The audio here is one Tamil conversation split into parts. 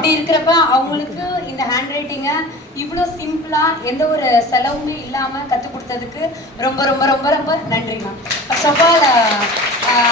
அப்படி இருக்கிறப்ப அவங்களுக்கு இந்த ஹேண்ட் ரைட்டிங்கை இவ்வளோ சிம்பிளாக எந்த ஒரு செலவுமே இல்லாமல் கற்றுக் கொடுத்ததுக்கு ரொம்ப ரொம்ப ரொம்ப ரொம்ப நன்றி மேம் ஃபர்ஸ்ட் ஆஃப் ஆல்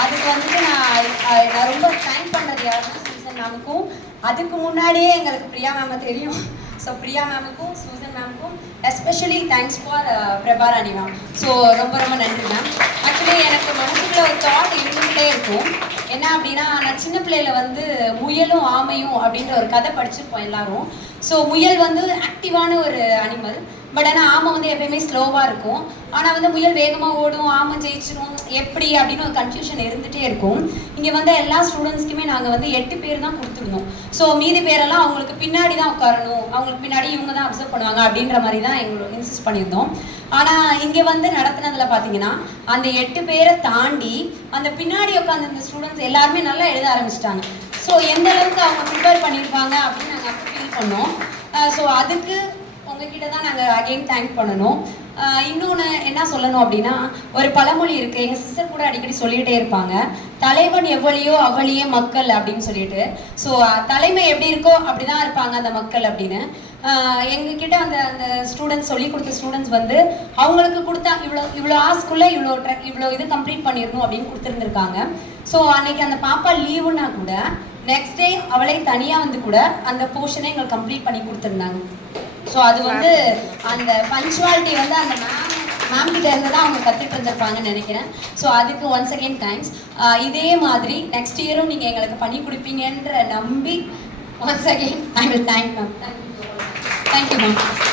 அதுக்கு வந்துட்டு நான் நான் ரொம்ப தேங்க் பண்ணது யாருன்னா சூசன் மேமுக்கும் அதுக்கு முன்னாடியே எங்களுக்கு பிரியா மேமை தெரியும். ஸோ பிரியா மேமுக்கும் Susan மேமுக்கும் especially thanks for Prabharani ma'am so ரொம்ப ரொம்ப நன்றி மேம் ஆக்சுவலி எனக்கு மனசுக்குள்ள ஒரு தாட் இருந்துகிட்டே இருக்கும். என்ன அப்படின்னா நான் சின்ன பிள்ளையில வந்து முயலும் ஆமையும் அப்படின்ற ஒரு கதை படிச்சிருப்போம் எல்லாரும். ஸோ முயல் வந்து ஆக்டிவான ஒரு அனிமல் பட் ஆனால் ஆமை வந்து எப்பயுமே ஸ்லோவாக இருக்கும். ஆனால் வந்து முயல் வேகமாக ஓடும் ஆமை ஜெயிச்சிரும் எப்படி அப்படின்னு ஒரு கன்ஃபியூஷன் இருந்துகிட்டே இருக்கும். இங்கே வந்து எல்லா ஸ்டூடெண்ட்ஸ்க்குமே நாங்கள் வந்து எட்டு பேர் தான் கொடுத்துருந்தோம். ஸோ மீதி பேரெல்லாம் அவங்களுக்கு பின்னாடி தான் உட்காரணும். அவங்களுக்கு பின்னாடி இவங்க தான் அப்சர்வ் பண்ணுவாங்க அப்படின்ற மாதிரி தான் எங்களுக்கு இன்சிஸ்ட் பண்ணியிருந்தோம். ஆனால் இங்கே வந்து நடத்தினதில் பார்த்தீங்கன்னா அந்த எட்டு பேரை தாண்டி அந்த பின்னாடி உட்காந்து இந்த ஸ்டூடெண்ட்ஸ் எல்லாருமே நல்லா எழுத ஆரம்பிச்சிட்டாங்க. ஸோ எந்த அளவுக்கு அவங்க ப்ரிப்பேர் பண்ணியிருப்பாங்க அப்படின்னு நாங்கள் அப்போ ஃபீல் பண்ணோம். ஸோ அதுக்கு உங்ககிட்ட தான் நாங்கள் அகைன் தேங்க் பண்ணணும். இன்னொன்று என்ன சொல்லணும் அப்படின்னா ஒரு பழமொழி இருக்குது எங்கள் சிஸ்டர் கூட அடிக்கடி சொல்லிகிட்டே இருப்பாங்க. தலைவன் எவ்வளியோ அவளியே மக்கள் அப்படின்னு சொல்லிட்டு. ஸோ தலைமை எப்படி இருக்கோ அப்படி தான் இருப்பாங்க அந்த மக்கள் அப்படின்னு. எங்ககிட்ட அந்த அந்த ஸ்டூடெண்ட்ஸ் சொல்லி கொடுத்த ஸ்டூடெண்ட்ஸ் வந்து அவங்களுக்கு கொடுத்தா இவ்வளோ இவ்வளோ ஆஸ்க்குள்ளே இவ்வளோ ட்ரெக் இவ்வளோ இது கம்ப்ளீட் பண்ணிடணும் அப்படின்னு கொடுத்துருந்துருக்காங்க. ஸோ அன்னைக்கு அந்த பாப்பா லீவுனா கூட நெக்ஸ்ட் டே அவளே தனியாக வந்து கூட அந்த போர்ஷனை எங்களுக்கு கம்ப்ளீட் பண்ணி கொடுத்துருந்தாங்க. ஸோ அது வந்து அந்த பஞ்சுவாலிட்டி வந்து அந்த மேம் மேம் கிட்ட இருந்து தான் அவங்க கற்றுட்டு இருந்திருப்பாங்கன்னு நினைக்கிறேன். ஸோ அதுக்கு ஒன்ஸ் அகெயின் தேங்க்ஸ் இதே மாதிரி நெக்ஸ்ட் இயரும் நீங்கள் எங்களுக்கு பண்ணி கொடுப்பீங்கன்ற நம்பி once again I will thank ma'am thank you ma'am